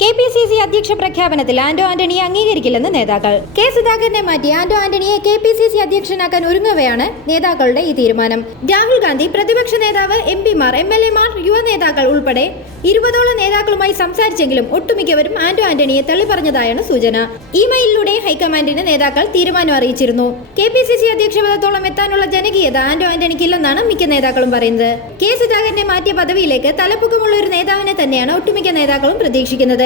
KPCC അധ്യക്ഷ പ്രഖ്യാപനത്തിൽ ആന്റോ ആന്റണിയെ അംഗീകരിക്കില്ലെന്ന് നേതാക്കൾ. K സുധാകരനെ മാറ്റി ആന്റോ ആന്റണിയെ KPCC അധ്യക്ഷനാക്കാൻ ഒരുങ്ങവെയാണ് നേതാക്കളുടെ ഈ തീരുമാനം. രാഹുൽ ഗാന്ധി, പ്രതിപക്ഷ നേതാവ്, MP-മാർ, MLA-മാർ, യുവ നേതാക്കൾ ഉൾപ്പെടെ 20ഓളം നേതാക്കളുമായി സംസാരിച്ചെങ്കിലും ഒട്ടുമിക്കവരും ആന്റോ ആന്റണിയെ തള്ളിപ്പറഞ്ഞതായാണ് സൂചന. ഇമെയിലിലൂടെ ഹൈക്കമാൻഡിന് നേതാക്കൾ തീരുമാനം അറിയിച്ചിരുന്നു. KPCC അധ്യക്ഷ പദത്തോളം എത്താനുള്ള ജനകീയത ആന്റോ ആന്റണിക്കില്ലെന്നാണ് മിക്ക നേതാക്കളും പറയുന്നത്. കെ സുധാകരനെ മാറ്റിയ പദവിയിലേക്ക് തലപ്പൊക്കമുള്ള ഒരു നേതാവിനെ തന്നെയാണ് ഒട്ടുമിക്ക നേതാക്കളും പ്രതീക്ഷിക്കുന്നത്.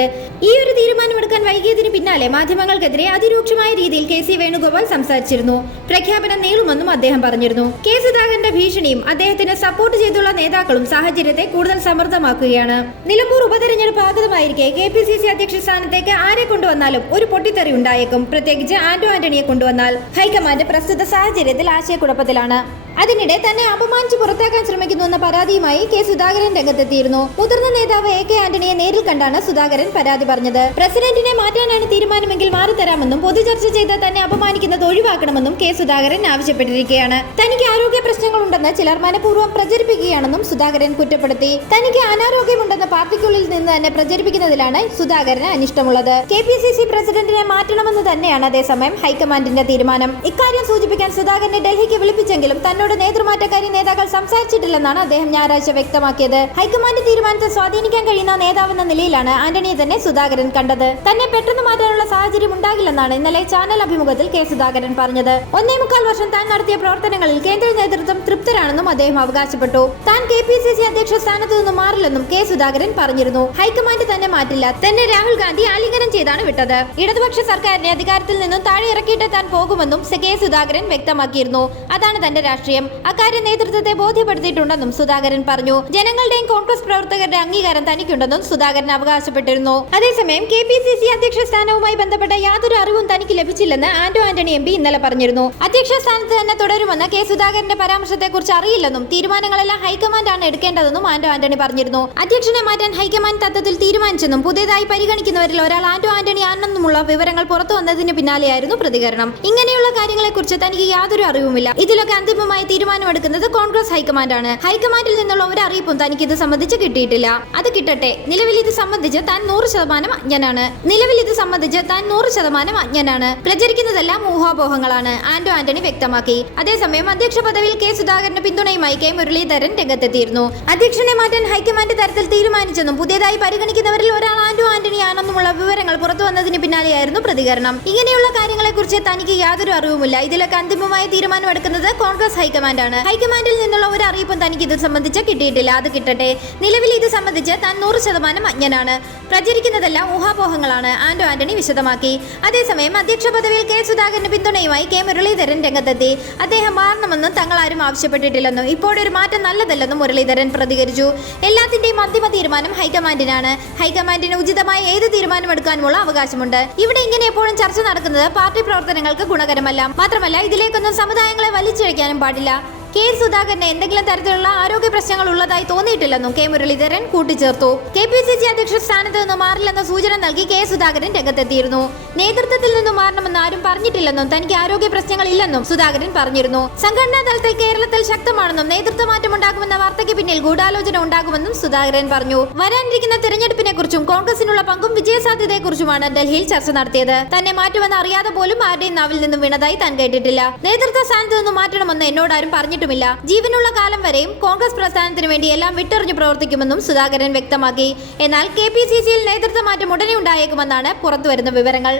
ഈ ഒരു തീരുമാനമെടുക്കാൻ വൈകിയതിന് പിന്നാലെ മാധ്യമങ്ങൾക്കെതിരെ അതിരൂക്ഷമായ രീതിയിൽ KC വേണുഗോപാൽ സംസാരിച്ചിരുന്നു. പ്രഖ്യാപനം നീളുമെന്നും അദ്ദേഹം പറഞ്ഞിരുന്നു. കെ സുധാകരന്റെ ഭീഷണിയും അദ്ദേഹത്തിന് സപ്പോർട്ട് ചെയ്തുള്ള നേതാക്കളും സാഹചര്യത്തെ കൂടുതൽ സമ്മർദ്ദമാക്കുകയാണ്. നിലമ്പൂർ ഉപതെരഞ്ഞെടുപ്പ് ആഗതമായിരിക്കെ KPCC അധ്യക്ഷ സ്ഥാനത്തേക്ക് ആരെ കൊണ്ടുവന്നാലും ഒരു പൊട്ടിത്തെറി ഉണ്ടായേക്കും. പ്രത്യേകിച്ച് ആന്റോ ആന്റണിയെ കൊണ്ടുവന്നാൽ ഹൈക്കമാൻഡ് പ്രസ്തുത സാഹചര്യത്തിൽ ആശയക്കുഴപ്പത്തിലാണ്. അതിനിടെ തന്നെ അപമാനിച്ച് പുറത്താക്കാൻ ശ്രമിക്കുന്നുവെന്ന പരാതിയുമായി കെ സുധാകരൻ രംഗത്തെത്തിയിരുന്നു. മുതിർന്ന നേതാവ് AK ആന്റണിയെ നേരിൽ കണ്ടാണ് സുധാകരൻ പരാതി പറഞ്ഞത്. പ്രസിഡന്റിനെ മാറ്റാനാണ് തീരുമാനമെങ്കിൽ മാറിത്തരാമെന്നും പൊതുചർച്ച ചെയ്ത് തന്നെ അപമാനിക്കുന്നത് ഒഴിവാക്കണമെന്നും കെ സുധാകരൻ ആവശ്യപ്പെട്ടിരിക്കുകയാണ്. തനിക്ക് ആരോഗ്യ പ്രശ്നങ്ങളുണ്ടെന്ന് ചിലർ മനഃപൂർവ്വം പ്രചരിപ്പിക്കുകയാണെന്നും സുധാകരൻ കുറ്റപ്പെടുത്തി. തനിക്ക് അനാരോഗ്യമുണ്ടെന്ന് പാർട്ടിക്കുള്ളിൽ നിന്ന് തന്നെ പ്രചരിപ്പിക്കുന്നതിലാണ് സുധാകരന് അനിഷ്ടമുള്ളത്. KPCC പ്രസിഡന്റിനെ മാറ്റണമെന്ന് തന്നെയാണ് അതേസമയം ഹൈക്കമാൻഡിന്റെ തീരുമാനം. ഇക്കാര്യം സൂചിപ്പിക്കാൻ സുധാകരനെ ഡൽഹിക്ക് വിളിപ്പിച്ചെങ്കിലും തന്നോട് നേതൃമാറ്റക്കാരി നേതാക്കൾ സംസാരിച്ചിട്ടില്ലെന്നാണ് അദ്ദേഹം ഞായറാഴ്ച വ്യക്തമാക്കിയത്. ഹൈക്കമാൻഡ് തീരുമാനത്തെ സ്വാധീനിക്കാൻ കഴിയുന്ന നേതാവെന്ന നിലയിലാണ് ആന്റണിയെ തന്നെ സുധാകരൻ കണ്ടത്. തന്നെ പെട്ടെന്ന് മാറ്റാനുള്ള സാഹചര്യം ഉണ്ടാകില്ലെന്നാണ് ഇന്നലെ ചാനൽ അഭിമുഖത്തിൽ കെ സുധാകരൻ പറഞ്ഞത്. 1.25 വർഷം താൻ നടത്തിയ പ്രവർത്തനങ്ങളിൽ കേന്ദ്ര നേതൃത്വം തൃപ്തരാണെന്നും അദ്ദേഹം അവകാശപ്പെട്ടു. താൻ KPCC അധ്യക്ഷ സ്ഥാനത്ത് നിന്ന് മാറില്ലെന്നും കെ സുധാകരൻ പറഞ്ഞിരുന്നു. ഹൈക്കമാൻഡ് തന്നെ മാറ്റില്ല, തന്നെ രാഹുൽ ഗാന്ധി ആലിംഗനം ചെയ്താണ് വിട്ടത്. ഇടതുപക്ഷ സർക്കാരിനെ അധികാരത്തിൽ നിന്നും താഴെ ഇറക്കിയിട്ട് താൻ പോകുമെന്നും കെ സുധാകരൻ വ്യക്തമാക്കിയിരുന്നു. അതാണ് തന്റെ രാഷ്ട്രീയം. അക്കാര്യം നേതൃത്വത്തെ ബോധ്യപ്പെടുത്തിയിട്ടുണ്ടെന്നും സുധാകരൻ പറഞ്ഞു. ജനങ്ങളുടെയും കോൺഗ്രസ് പ്രവർത്തകരുടെ അംഗീകാരം തനിക്കുണ്ടെന്നും സുധാകരൻ അവകാശപ്പെട്ടിരുന്നു. അതേസമയം KPCC അധ്യക്ഷ സ്ഥാനവുമായി ബന്ധപ്പെട്ട യാതൊരു അറിവും തനിക്ക് ലഭിച്ചില്ലെന്ന് ആന്റോ ആന്റണി MP ഇന്നലെ പറഞ്ഞിരുന്നു. അധ്യക്ഷ സ്ഥാനത്ത് തന്നെ തുടരുമെന്ന് കെ സുധാകരന്റെ പരാമർശത്തെക്കുറിച്ച് അറിയില്ലെന്നും തീരുമാനങ്ങളെല്ലാം ഹൈക്കമാൻഡാണ് എടുക്കേണ്ടതെന്നും ആന്റോ ആന്റണി പറഞ്ഞിരുന്നു. അധ്യക്ഷനെ മാറ്റാൻ ഹൈക്കമാൻഡ് തത്വത്തിൽ തീരുമാനിച്ചെന്നും പുതിയതായി പരിഗണിക്കുന്നവരിൽ ഒരാൾ ആന്റോ ആന്റണി ആണെന്നുമുള്ള വിവരങ്ങൾ പുറത്തു വന്നതിന് പിന്നാലെയായിരുന്നു പ്രതികരണം. ഇങ്ങനെയുള്ള കാര്യങ്ങളെക്കുറിച്ച് തനിക്ക് യാതൊരു അറിവുമില്ല. ഇതിലൊക്കെ അന്തിമമായി തീരുമാനമെടുക്കുന്നത് കോൺഗ്രസ് ഹൈക്കമാൻഡാണ്. ഹൈക്കമാൻഡിൽ നിന്നുള്ള ഒരു അറിയിപ്പും തനിക്ക് ഇത് സംബന്ധിച്ച് കിട്ടിയിട്ടില്ല. അത് കിട്ടട്ടെ. നിലവിൽ ഇത് സംബന്ധിച്ച് താൻ 100% അജ്ഞനാണ്. പ്രചരിക്കുന്നതെല്ലാം ഊഹാപോഹങ്ങളാണ്, ആന്റോ ആന്റണി വ്യക്തമാക്കി. അതേസമയം അധ്യക്ഷ പദവിയിൽ കെ സുധാകരന് പിന്തുണയുമായി കെ മുരളീധരൻ രംഗത്തെത്തിയിരുന്നു. അധ്യക്ഷനെ മാറ്റാൻ ഹൈക്കമാൻഡ് തരത്തിൽ തീരുമാനിച്ചെന്നും പുതിയതായി പരിഗണിക്കുന്നവരിൽ ഒരാൾ ആന്റോ ആന്റണി ആണെന്നുമുള്ള വിവരങ്ങൾ പുറത്തു വന്നതിന് പിന്നാലെയായിരുന്നു പ്രതികരണം. ഇങ്ങനെയുള്ള കാര്യങ്ങളെക്കുറിച്ച് തനിക്ക് യാതൊരു അറിവുമില്ല. ഇതിലൊക്കെ അന്തിമമായ തീരുമാനമെടുക്കുന്നത് കോൺഗ്രസ് ഹൈക്കമാൻഡാണ്. ഹൈക്കമാൻഡിൽ നിന്നുള്ള ഒരു അറിയിപ്പും തനിക്ക് ഇത് സംബന്ധിച്ച് കിട്ടിയിട്ടില്ല. അത് കിട്ടട്ടെ. നിലവിൽ ഇത് സംബന്ധിച്ച് താൻ 100% അജ്ഞനാണ്. പ്രചരിക്കുന്നതെല്ലാം ഊഹാപോഹങ്ങളാണ്, ആന്റോ ആന്റണി വിശദമാക്കി. അതേസമയം അധ്യക്ഷ പദവിയിൽ കെ സുധാകരന് പിന്തുണയുമായി കെ മുരളീധരൻ രംഗത്തെത്തി. അദ്ദേഹം മാറണമെന്നും തങ്ങൾ ആരും ആവശ്യപ്പെട്ടിട്ടില്ലെന്നും ഇപ്പോഴൊരു മാറ്റം നല്ലതല്ലെന്നും മുരളീധരൻ പ്രതികരിച്ചു. എല്ലാത്തിന്റെയും അന്തിമ തീരുമാനം ഹൈക്കമാൻഡിനാണ്. ഹൈക്കമാൻഡിന് ഉചിതമായ ഏത് തീരുമാനമെടുക്കാനുമുള്ള അവകാശമുണ്ട്. ഇവിടെ ഇങ്ങനെ എപ്പോഴും ചർച്ച നടക്കുന്നത് പാർട്ടി പ്രവർത്തനങ്ങൾക്ക് ഗുണകരമല്ല. മാത്രമല്ല ഇതിലേക്കൊന്നും സമുദായങ്ങളെ വലിച്ചിഴയ്ക്കാനും പാടില്ല. കെ സുധാകരന് എന്തെങ്കിലും തരത്തിലുള്ള ആരോഗ്യ പ്രശ്നങ്ങൾ ഉള്ളതായി തോന്നിയിട്ടില്ലെന്നും കെ മുരളീധരൻ കൂട്ടിച്ചേർത്തു. KPCC അധ്യക്ഷ സ്ഥാനത്ത് നിന്ന് മാറില്ലെന്ന സൂചന നൽകി കെ സുധാകരൻ രംഗത്തെത്തിയിരുന്നു. നേതൃത്വത്തിൽ നിന്നും മാറണമെന്ന് ആരും പറഞ്ഞിട്ടില്ലെന്നും തനിക്ക് ആരോഗ്യ പ്രശ്നങ്ങളില്ലെന്നും സുധാകരൻ പറഞ്ഞിരുന്നു. സംഘടനാ തലത്തിൽ കേരളത്തിൽ ശക്തമാണെന്നും നേതൃത്വ മാറ്റമുണ്ടാകുമെന്ന വാർത്തയ്ക്ക് പിന്നിൽ ഗൂഢാലോചന ഉണ്ടാകുമെന്നും സുധാകരൻ പറഞ്ഞു. വരാനിരിക്കുന്ന തെരഞ്ഞെടുപ്പിനെ കുറിച്ചും കോൺഗ്രസിനുള്ള പങ്കും വിജയസാധ്യതയെക്കുറിച്ചുമാണ് ഡൽഹിയിൽ ചർച്ച നടത്തിയത്. തന്നെ മാറ്റുമെന്ന് അറിയാതെ പോലും ആരുടെയും നാവിൽ നിന്നും വീണതായി താൻ കേട്ടിട്ടില്ല. നേതൃത്വ സ്ഥാനത്ത് നിന്നും മാറ്റണമെന്ന് എന്നോട് ആരും പറഞ്ഞു ജീവനുള്ള കാലം വരെയും കോൺഗ്രസ് പ്രസ്ഥാനത്തിന് വേണ്ടി എല്ലാം വിട്ടെറിഞ്ഞു പ്രവർത്തിക്കുമെന്നും സുധാകരൻ വ്യക്തമാക്കി. എന്നാൽ KPCCയിൽ നേതൃത്വ മാറ്റം ഉടനെ ഉണ്ടായേക്കുമെന്നാണ് പുറത്തുവരുന്ന വിവരങ്ങൾ.